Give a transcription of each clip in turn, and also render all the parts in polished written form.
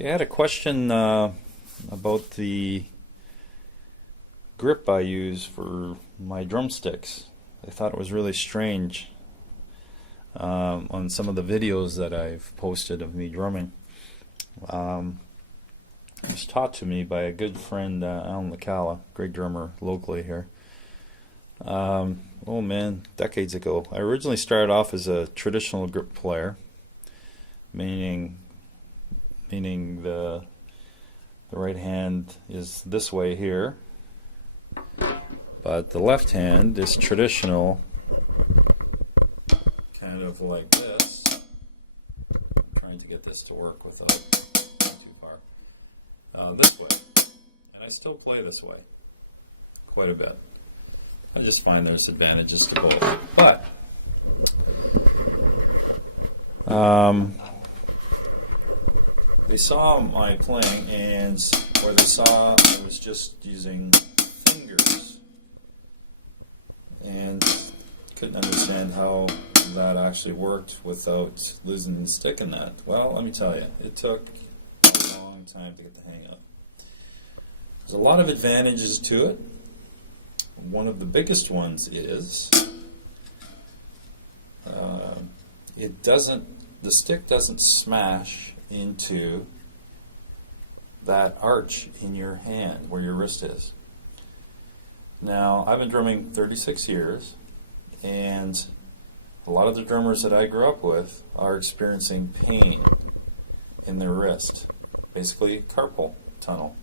Okay, I had a question about the grip I use for my drumsticks. I thought it was really strange on some of the videos that I've posted of me drumming. It was taught to me by a good friend, Alan LaCalla, great drummer locally here. Oh man, decades ago. I originally started off as a traditional grip player, meaning the right hand is this way here, but the left hand is traditional, kind of like this. I'm trying to get this to work without going too far. This way, and I still play this way quite a bit. I just find there's advantages to both, but they saw my playing, and where they saw I was just using fingers and couldn't understand how that actually worked without losing the stick in that. Well, let me tell you, it took a long time to get the hang of. There's a lot of advantages to it. One of the biggest ones is the stick doesn't smash into that arch in your hand where your wrist is. Now, I've been drumming 36 years, and a lot of the drummers that I grew up with are experiencing pain in their wrist, basically carpal tunnel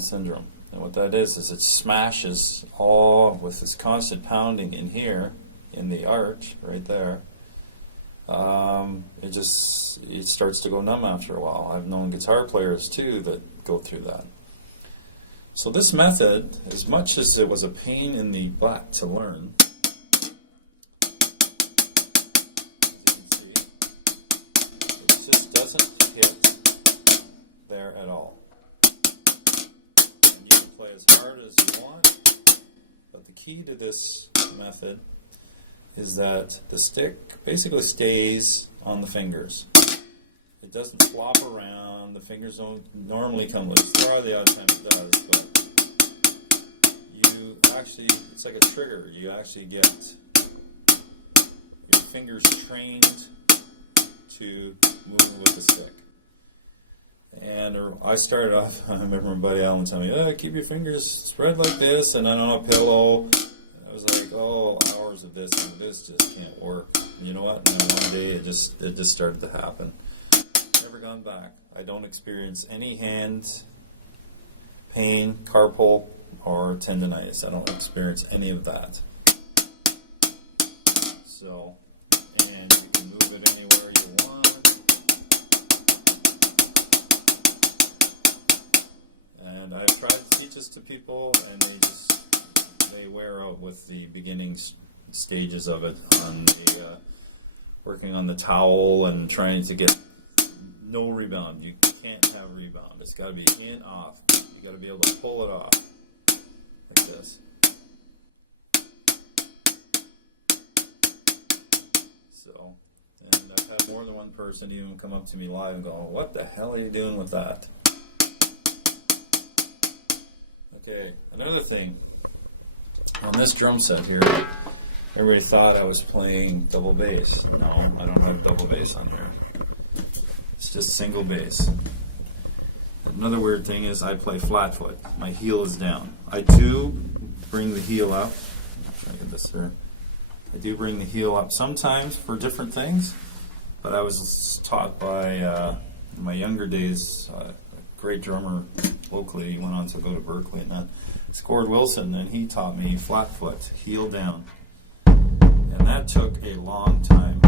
syndrome. And what that is it smashes all with this constant pounding in here, in the arch, right there. It starts to go numb after a while. I've known guitar players too that go through that. So this method, as much as it was a pain in the butt to learn, as you can see, it just doesn't hit there at all. And you can play as hard as you want, but the key to this method is that the stick basically stays on the fingers. It doesn't flop around. The fingers don't normally come loose. There are the odd time it does, but you actually, it's like a trigger. You actually get your fingers trained to move with the stick. And I started off, I remember my buddy Alan telling me, keep your fingers spread like this and then on a pillow. I was like, hours of this, and this just can't work. And you know what? And then one day it just started to happen. Never gone back. I don't experience any hand pain, carpal, or tendonitis. I don't experience any of that. So, and you can move it anywhere you want. And I've tried to teach this to people, and they wear out with the beginning stages of it, on the working on the towel and trying to get no rebound. You can't have rebound. It's got to be in, off. You got to be able to pull it off like this. So, and I've had more than one person even come up to me live and go, "What the hell are you doing with that?" Okay, another thing. On this drum set here, everybody thought I was playing double bass. No, I don't have double bass on here. It's just single bass. Another weird thing is I play flat foot. My heel is down. I do bring the heel up. I'll try to get this here. I do bring the heel up sometimes for different things, but I was taught by, in my younger days, a great drummer locally. He went on to go to Berkeley and that. Scored Wilson, and he taught me flat foot, heel down, and that took a long time.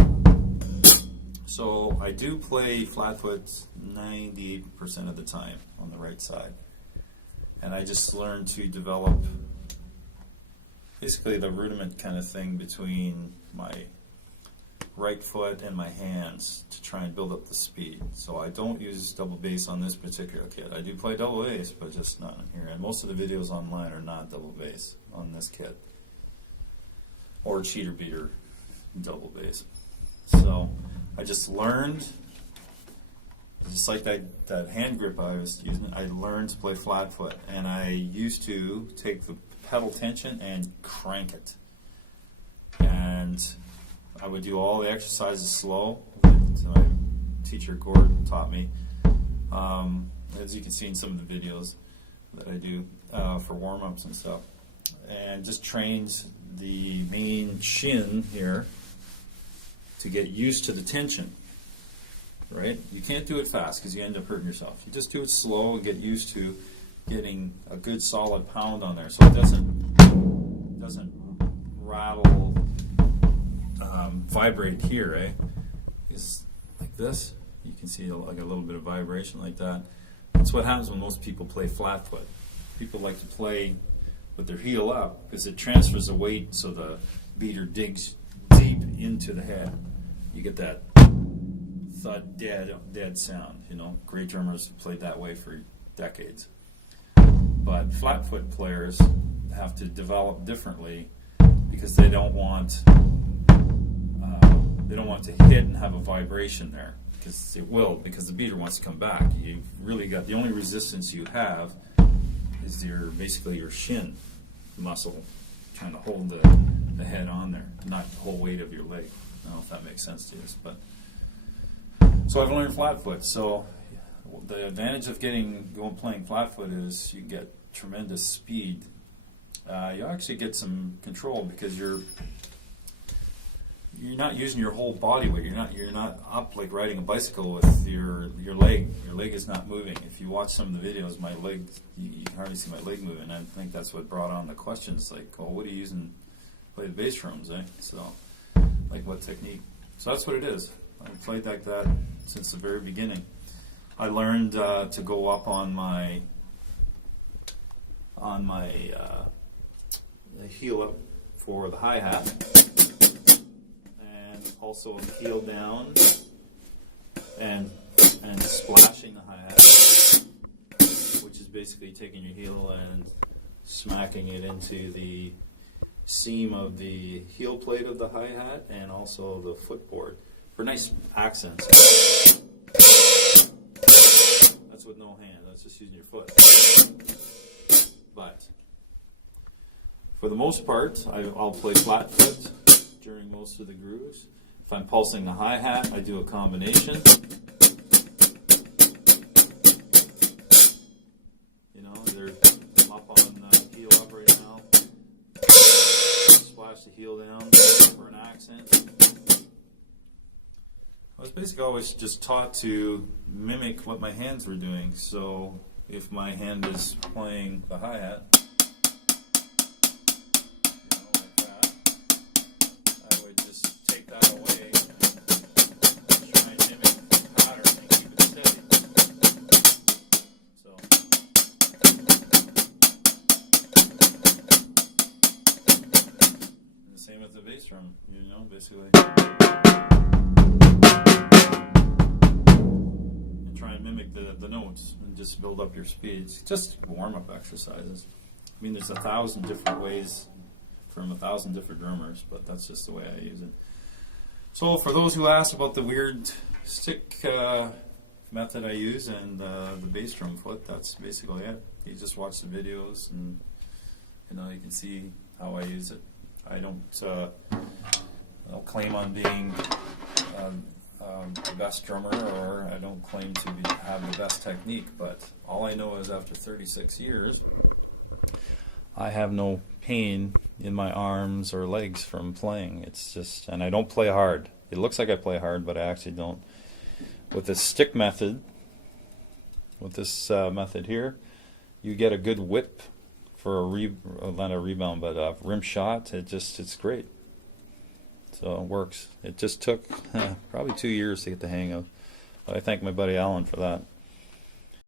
So I do play flat foot 98% of the time on the right side, and I just learned to develop basically the rudiment kind of thing between my right foot and my hands to try and build up the speed. So I don't use double bass on this particular kit. I do play double bass, but just not in here. And most of the videos online are not double bass on this kit, or cheater beater double bass. So I just learned just like that hand grip I was using, I learned to play flat foot, and I used to take the pedal tension and crank it. And I would do all the exercises slow. So my teacher Gordon taught me, as you can see in some of the videos that I do for warm-ups and stuff, and just trains the main shin here to get used to the tension. Right? You can't do it fast because you end up hurting yourself. You just do it slow and get used to getting a good solid pound on there, so it doesn't rattle, vibrate here, right? It's like this. You can see like a little bit of vibration like that. That's what happens when most people play flat foot. People like to play with their heel up because it transfers the weight so the beater digs deep into the head. You get that thud, dead sound. You know, great drummers have played that way for decades. But flat foot players have to develop differently because they don't want to hit and have a vibration there, because it will, because the beater wants to come back. You've really got, the only resistance you have is basically your shin muscle trying to hold the head on there, not the whole weight of your leg. I don't know if that makes sense to you, but so I've learned flat foot. So the advantage of playing flat foot is you get tremendous speed. You actually get some control because you're not using your whole body weight. You're not up like riding a bicycle with your leg. Your leg is not moving. If you watch some of the videos, my leg, you can hardly see my leg moving. I think that's what brought on the questions like, oh, what are you using to play the bass drums, eh? So, like, what technique? So that's what it is. I've played like that since the very beginning. I learned to go up on my heel up for the hi-hat, and also heel down and splashing the hi-hat, which is basically taking your heel and smacking it into the seam of the heel plate of the hi-hat and also the footboard for nice accents. That's with no hand, that's just using your foot. But for the most part, I'll play flat foot during most of the grooves. If I'm pulsing the hi-hat, I do a combination. You know, I'm up on heel up right now. Splash the heel down for an accent. I was basically always just taught to mimic what my hands were doing. So if my hand is playing the hi-hat, same with the bass drum, you know, basically. And try and mimic the notes and just build up your speeds. Just warm-up exercises. I mean, there's 1,000 different ways from 1,000 different drummers, but that's just the way I use it. So for those who asked about the weird stick method I use and the bass drum foot, that's basically it. You just watch the videos and you can see how I use it. I don't claim on being the best drummer, or I don't claim to have the best technique, but all I know is after 36 years, I have no pain in my arms or legs from playing. It's just, and I don't play hard. It looks like I play hard, but I actually don't. With this stick method, with this method here, you get a good whip for not a rebound, but a rim shot. It's great. So it works. It just took probably 2 years to get the hang of. But I thank my buddy Alan for that.